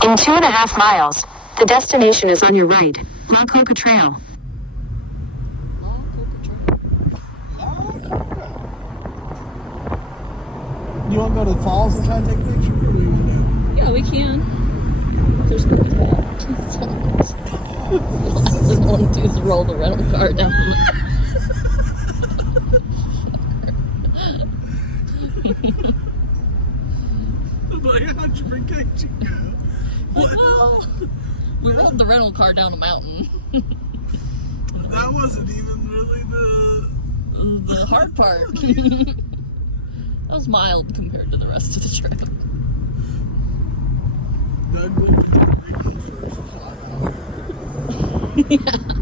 In 2.5 miles, the destination is on your right. La Coca Trail. Do you want to go to the falls and try and take a picture? Or what do you want to do? Yeah, we can. There's no all we want to do is roll the rental car down. Like, how'd you forget you go? Well, we rolled the rental car down a mountain. That wasn't even really the hard part. That was mild compared to the rest of the trail. Doug went to Rico first. Yeah.